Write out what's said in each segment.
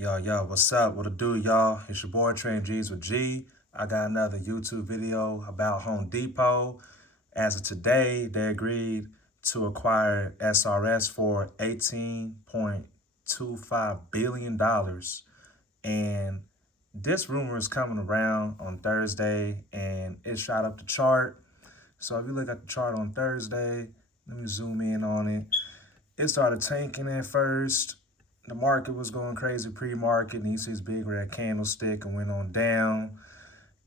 Yo, what's up? What it do, y'all? It's your boy Train G's with G. I got another YouTube video about Home Depot. As of today, they agreed to acquire SRS for $18.25 billion. And this rumor is coming around on Thursday and it shot up the chart. So if you look at the chart on Thursday, let me zoom in on it. It started tanking at first. The market was going crazy pre-market, and you see this big red candlestick and went on down.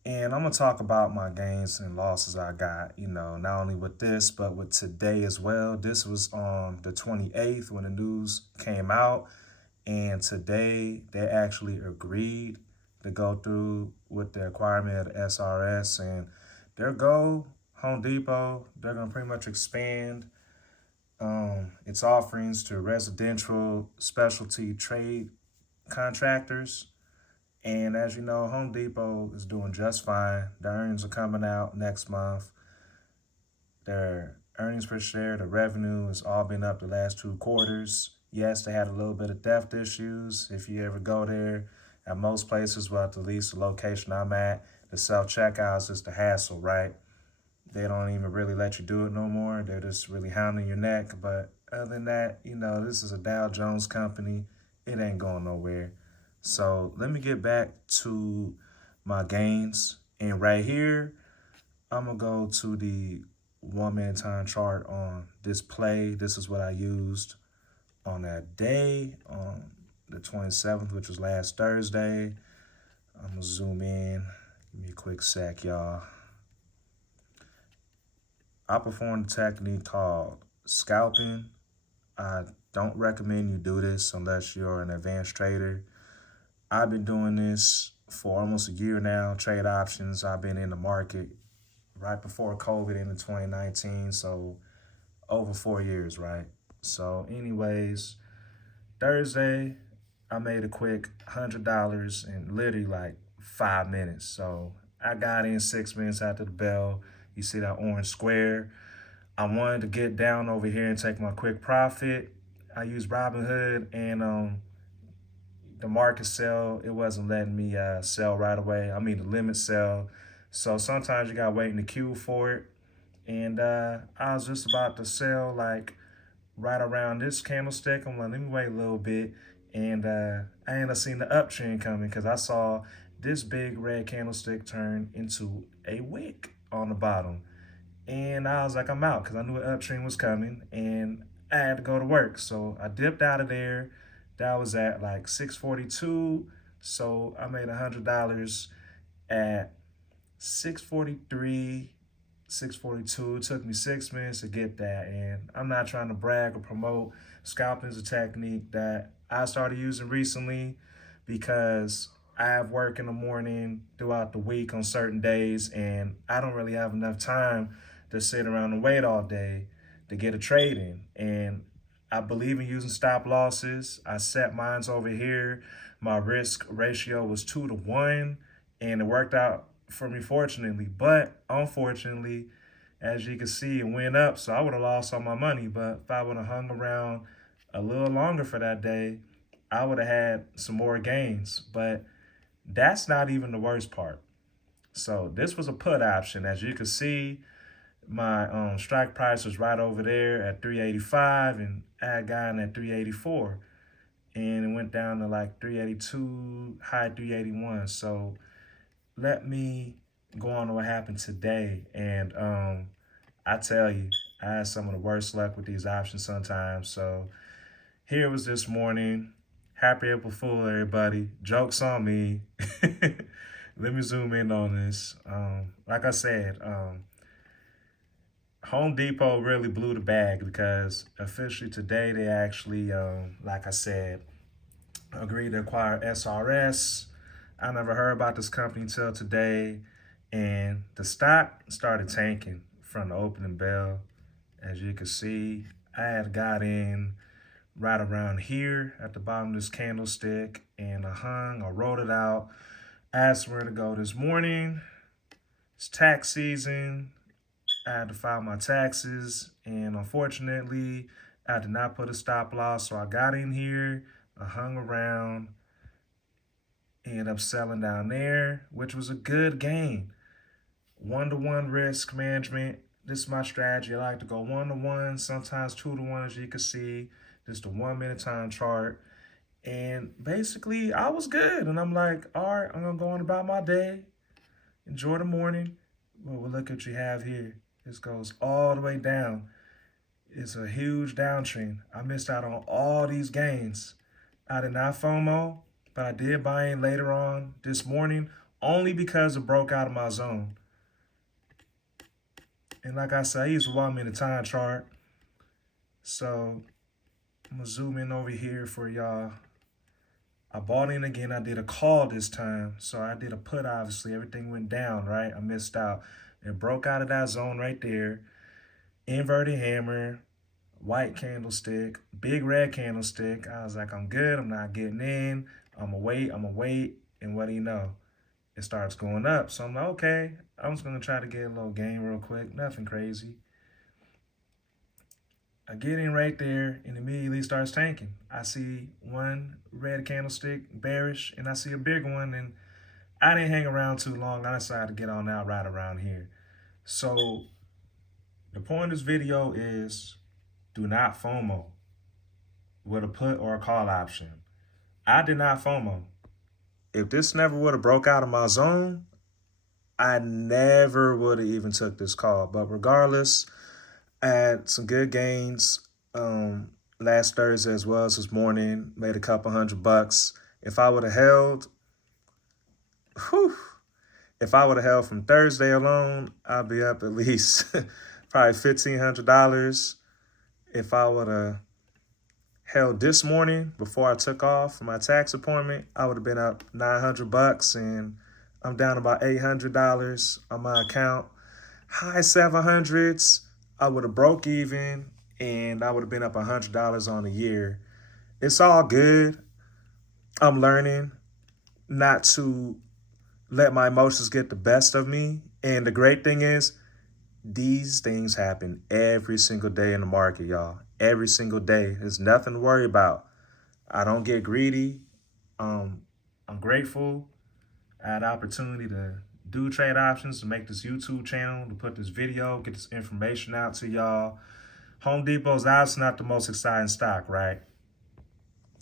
And I'm gonna talk about my gains and losses I got, not only with this, but with today as well. This was on the 28th when the news came out, and today they actually agreed to go through with the acquirement of the SRS, and their goal, Home Depot, they're gonna pretty much expand its offerings to residential specialty trade contractors. And as you know, Home Depot is doing just fine. Their earnings are coming out next month. Their earnings per share, the revenue has all been up the last 2 quarters. Yes, they had a little bit of theft issues. If you ever go there, at most places, well, at least the location I'm at, the self-checkout is just a hassle, right? They don't even really let you do it no more. They're just really hounding your neck. But other than that, this is a Dow Jones company. It ain't going nowhere. So let me get back to my gains. And right here, I'm going to go to the 1-minute time chart on display. This is what I used on that day, on the 27th, which was last Thursday. I'm going to zoom in. Give me a quick sec, y'all. I performed a technique called scalping. I don't recommend you do this unless you're an advanced trader. I've been doing this for almost a year now, trade options. I've been in the market right before COVID in 2019, so over 4 years, right? So anyways, Thursday, I made a quick $100 in literally like 5 minutes. So I got in 6 minutes after the bell. You see that orange square? I wanted to get down over here and take my quick profit. I used Robinhood and the market sell. It wasn't letting me sell right away. I mean the limit sell. So sometimes you gotta wait in the queue for it. And I was just about to sell like right around this candlestick. I'm like, let me wait a little bit. And I ended up seeing the uptrend coming because I saw this big red candlestick turn into a wick on the bottom. And I was like, I'm out because I knew an uptrend was coming and I had to go to work. So I dipped out of there. That was at like 6:42. So I made $100 at 6:43, 6:42. It took me 6 minutes to get that. And I'm not trying to brag or promote. Scalping is a technique that I started using recently because I have work in the morning throughout the week on certain days, and I don't really have enough time to sit around and wait all day to get a trade in. And I believe in using stop losses. I set mines over here. My risk ratio was 2 to 1, and it worked out for me fortunately. But unfortunately, as you can see, it went up, so I would have lost all my money. But if I would have hung around a little longer for that day, I would have had some more gains. But that's not even the worst part. So this was a put option. As you can see, my strike price was right over there at 385, and I had gotten at 384, and it went down to like 382, high 381. So let me go on to what happened today. And I tell you, I had some of the worst luck with these options sometimes. So here it was this morning. Happy April Fool, everybody. Joke's on me. Let me zoom in on this. Like I said, Home Depot really blew the bag because officially today they actually, like I said, agreed to acquire SRS. I never heard about this company until today, and the stock started tanking from the opening bell. As you can see, I had got in right around here at the bottom of this candlestick, and I wrote it out. Asked where to go this morning. It's tax season. I had to file my taxes, and unfortunately, I did not put a stop loss, so I got in here, I hung around, Ended up selling down there, which was a good gain. One-to-one risk management. This is my strategy. I like to go one-to-one, sometimes two-to-one, as you can see. Just a 1 minute time chart. And basically, I was good. And I'm like, all right, I'm going to go on about my day. Enjoy the morning. Well, look what you have here. This goes all the way down. It's a huge downtrend. I missed out on all these gains. I did not FOMO, but I did buy in later on this morning only because it broke out of my zone. And like I said, I use a 1 minute time chart. So I'm going to zoom in over here for y'all. I bought in again. I did a call this time. So I did a put, obviously. Everything went down, right? I missed out. It broke out of that zone right there. Inverted hammer, white candlestick, big red candlestick. I was like, I'm good. I'm not getting in. I'm going to wait. And what do you know? It starts going up. So I'm like, okay, I'm just going to try to get a little gain real quick. Nothing crazy. I get in right there and immediately starts tanking. I see one red candlestick, bearish, and I see a big one. And I didn't hang around too long. I decided to get on out right around here. So the point of this video is do not FOMO with a put or a call option. I did not FOMO. If this never would have broke out of my zone, I never would have even took this call. But regardless, I had some good gains last Thursday as well as this morning. Made a couple $100. If I would have held, if I would have held from Thursday alone, I'd be up at least probably $1,500. If I would have held this morning before I took off for my tax appointment, I would have been up $900, and I'm down about $800 on my account. High 700s, I would have broke even, and I would have been up $100 on a year. It's all good. I'm learning not to let my emotions get the best of me. And the great thing is, these things happen every single day in the market, y'all. Every single day. There's nothing to worry about. I don't get greedy. I'm grateful. I had the opportunity to do trade options, to make this YouTube channel, to put this video, get this information out to y'all. Home Depot's obviously not the most exciting stock, right?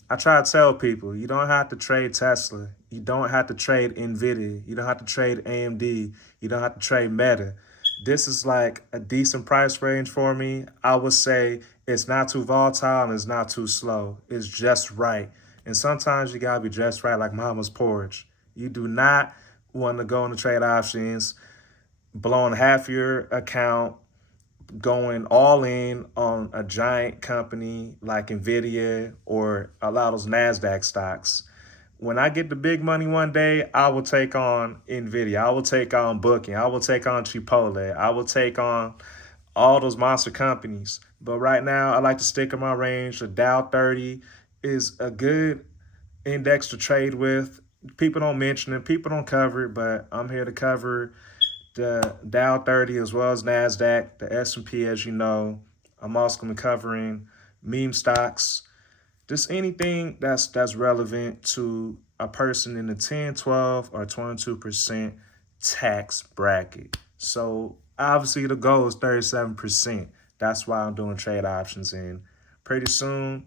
I try to tell people, you don't have to trade Tesla. You don't have to trade NVIDIA. You don't have to trade AMD. You don't have to trade Meta. This is like a decent price range for me. I would say it's not too volatile and it's not too slow. It's just right. And sometimes you gotta be just right, like mama's porridge. You do not want to go into trade options, blowing half your account, going all in on a giant company like NVIDIA or a lot of those NASDAQ stocks. When I get the big money one day, I will take on NVIDIA. I will take on Booking. I will take on Chipotle. I will take on all those monster companies. But right now, I like to stick in my range. The Dow 30 is a good index to trade with. People don't mention it. People don't cover it, but I'm here to cover the Dow 30 as well as NASDAQ, the S&P, as you know. I'm also going to be covering meme stocks. Just anything that's relevant to a person in the 10, 12, or 22% tax bracket. So obviously the goal is 37%. That's why I'm doing trade options. And pretty soon,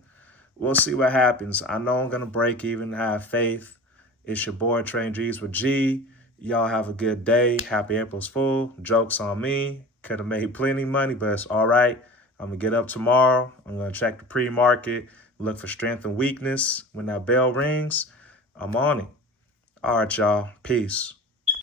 we'll see what happens. I know I'm going to break even, have faith. It's your boy, Train G's with G. Y'all have a good day. Happy April's Fool. Joke's on me. Could have made plenty of money, but it's all right. I'm going to get up tomorrow. I'm going to check the pre-market, look for strength and weakness. When that bell rings, I'm on it. All right, y'all. Peace.